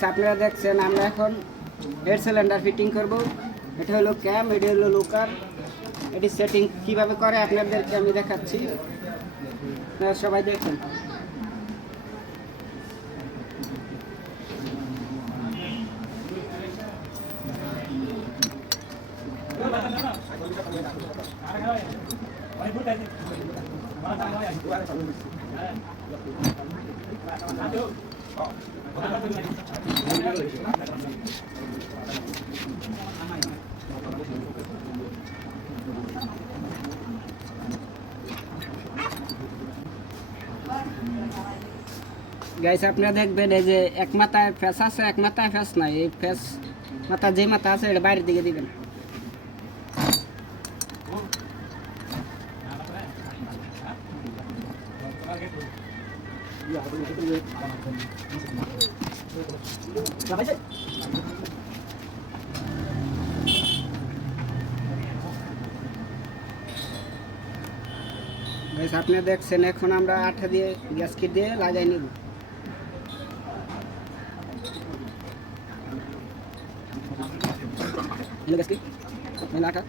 Guys আপনারা দেখছেন আমরা এখন হেড সিলিন্ডার ফিটিং করব। এটা হলো ক্যাম, এটা হলো লোকার। এটি সেটিং কিভাবে করে আপনাদেরকে আমি দেখাচ্ছি, আপনারা সবাই দেখুন। গাইস আপনারা দেখবেন এই যে এক মাথায় ফ্যাস আছে, এক মাথায় ফ্যাস নাই। এই ফ্যাস মাথা যে মাথা আছে এটা বাইরের দিকে দিবেন। গাইস আপনারা দেখছেন এখন আমরা আঠা দিয়ে গ্যাসকিট দিয়ে লাগাই নিব। হ্যালো গ্যাসকিট মেলা আঠা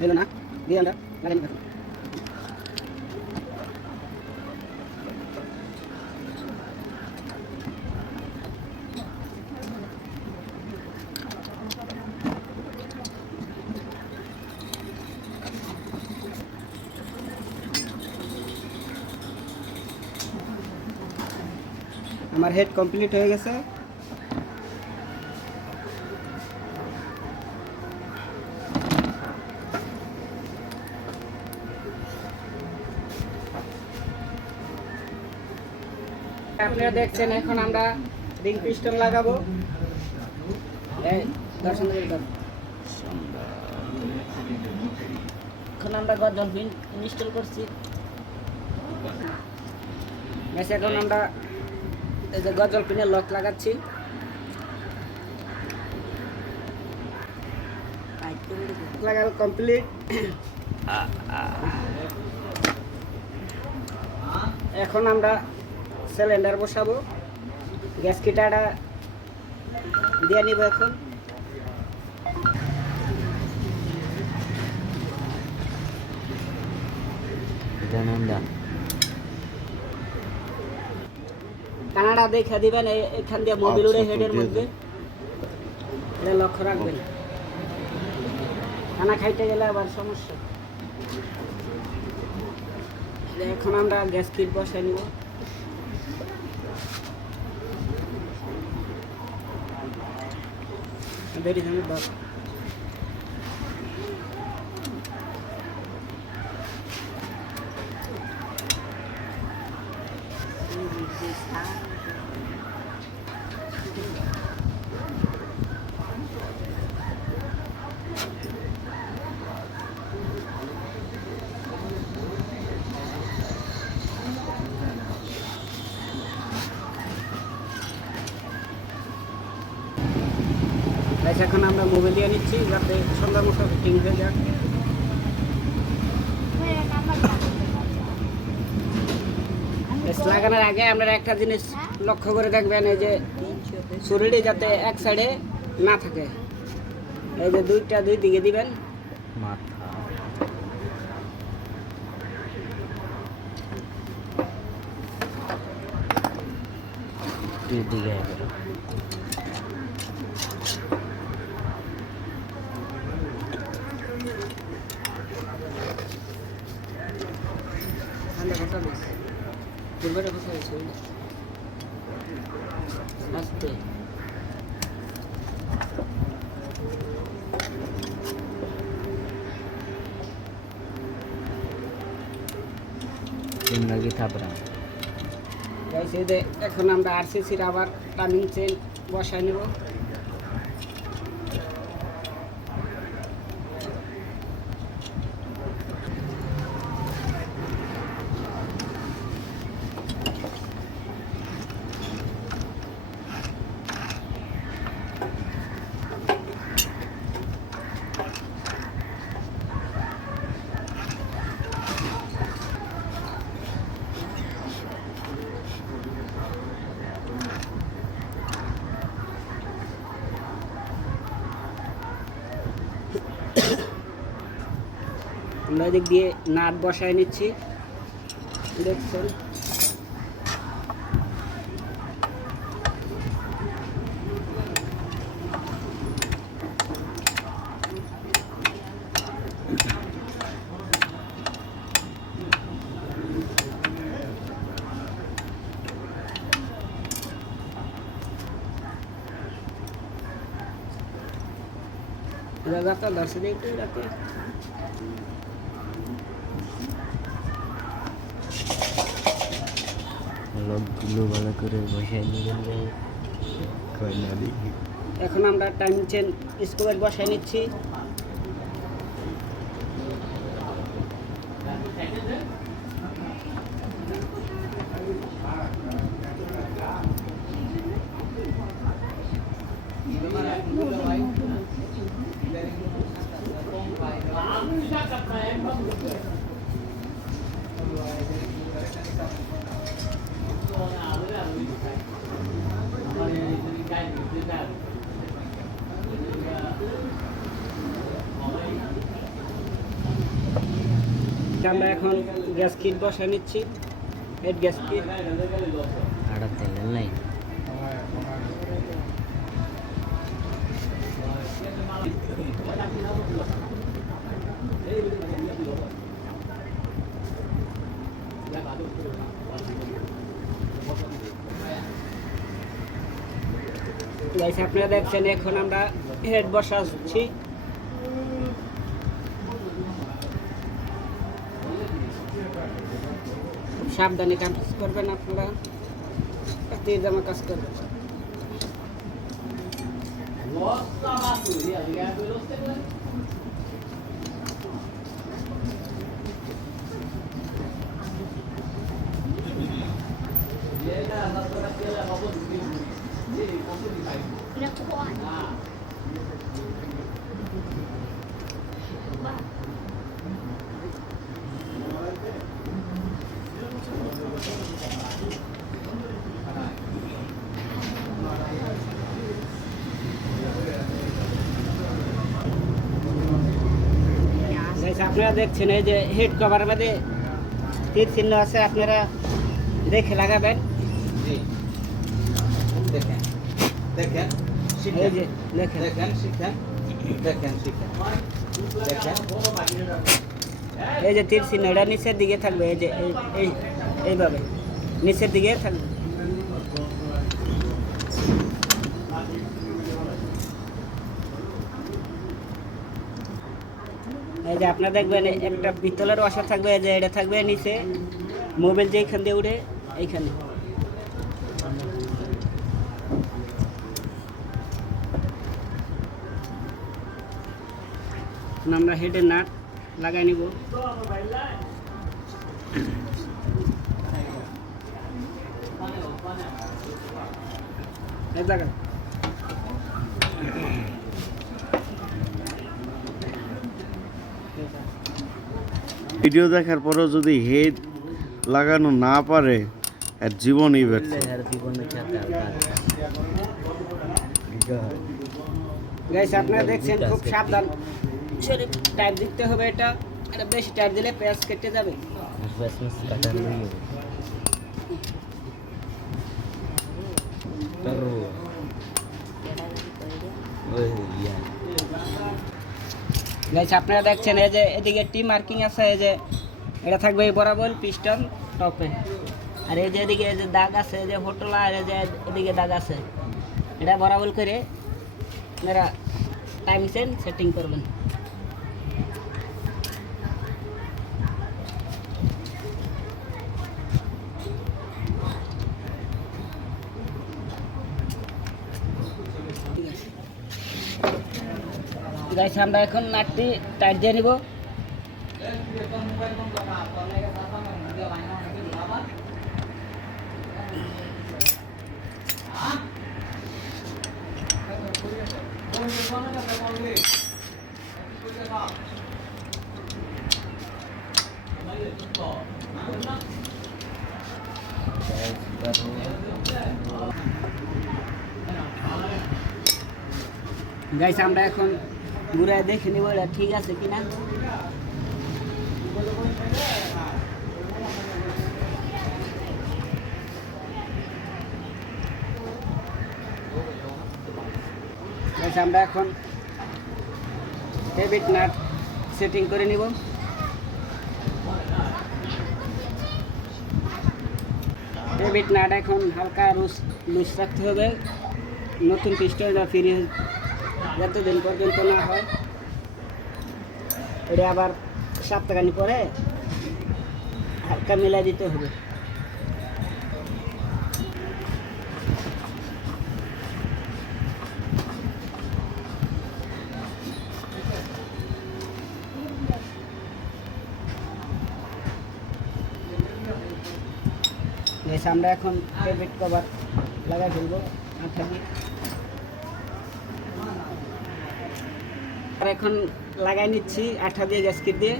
হলো না, দিয়ে আমরা লাগাই নিব। আমার হেড কমপ্লিট হয়ে গেছে। আপনারা দেখছেন এখন আমরা রিং পিস্টন লাগাবো। এই দর্শন এখন আমরা গজল পিন ইনস্টল করছি। এখন আমরা এই যে গজল পিনের লক লাগাচ্ছি। লাগানো কমপ্লিট। এখন আমরা সিলিন্ডার বসাবো, গ্যাস কিটাটা দিয়ে নিব। এখন কানাডা দেখা দিবেন, এখান দিয়ে মোবিল উড়ে হেডের মধ্যে, এটা লক্ষ্য রাখবেন। খানা খাইতে গেলে আবার সমস্যা। এখন আমরা গ্যাস কিট বসাই নিব। দেরি হবে বাস। এখন আমরা মোবাইল দিয়ে নিচ্ছি যাতে সুন্দর মতো ফিটিং হয়ে যায়। লাগানোর আগে আপনারা একটা জিনিস লক্ষ্য করে দেখবেন, এই যে ছুরিটি যাতে এক সাইডে না থাকে। এই যে দুইটা দুই দিকে দিবেন। দুই দিকে আস্তে এখন আমরা আরসিসির আবার টার্নিং চেন বসাই নেব। আমরা এদিক দিয়ে নাট বসায় নিচ্ছি, দেখছেন। জায়গাটা দর্শনে একটু রাখে লোকগুলো ভালো করে বসায় নিবেন। এখন আমরা টাইম চেন স্কোয়ার বসায় নিচ্ছি। আমরা এখন গ্যাস কিট বসায় নিচ্ছি, হেড গ্যাস কিট। আড়া তেল নাই গাইস, আপনারা দেখছেন এখন আমরা হেড বসাচ্ছি। সাবধানে কাজ করবেন আপনারা, তীর জামা কাজ করবেন। আপনারা দেখছেন এই যে হেড কভার মধ্যে তীর চিহ্ন আছে, আপনারা দেখে লাগাবেন। এই যে তীর চিহ্ন এটা নিচের দিকে থাকবে, এই যে এইভাবে নিচের দিকে থাকবে। এই যে আপনারা দেখবেন একটা পিতলের ওয়াশার থাকবে, এই যে এটা থাকবে নিচে, মোবাইল যেখান দিয়ে উঠে এইখানে। আমরা হেডের নাট লাগাই নিব। এই জায়গা ভিডিও দেখার পরেও যদি হেড লাগানো না পারে আর জীবনই ব্যর্থ। গাইস, আপনারা দেখছেন খুব সাবধান টাইপ দিতে হবে। এটা বেশি টাইপ দিলে পেঁয়াজ কেটে যাবে। গাইস, আপনারা দেখছেন এই যে এদিকে টি মার্কিং আছে, এই যে এটা থাকবে এই বরাবর পিস্টন টপে, আর এই যে এদিকে যে দাগ আছে, এই যে হোটলা, আর এই যে এদিকে দাগ আছে, এটা বরাবর করে আপনারা টাইম চেন সেটিং করবেন। গাইস, আমরা এখন নাটটি টাইট দিয়ে নিব। গাইস, আমরা এখন ঘুরে দেখে নিব এটা ঠিক আছে কিনা। আমরা এখন ডেবিট নাট সেটিং করে নিব। ডেবিট নাট এখন হালকা লুজ রাখতে হবে, নতুন পিস্টনটা ফ্রি যতদিন পর্যন্ত না হয়। এটা আবার সপ্তাহখানি পরে হালকা মিলাই দিতে হবে। আমরা এখন ডেবিট কভার লাগাই ফেলবো আঠা দিয়ে। আর এখন লাগাই নিচ্ছি আঠা দিয়ে, গ্যাসকিট দিয়ে।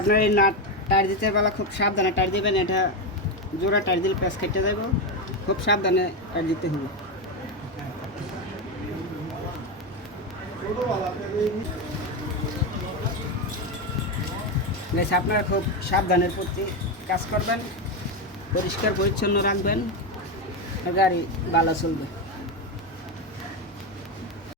আপনার এই নাট টায়ার দিতে বেলা খুব সাবধানে টায়ার দিবেন, এটা জোড়া টায়ার দিলে প্যাঁচ কেটে যাব, খুব সাবধানে টায়ার দিতে হবে। আপনারা খুব সাবধানের প্রতি কাজ করবেন, পরিষ্কার পরিচ্ছন্ন রাখবেন, গাড়ি ভালো চলবে।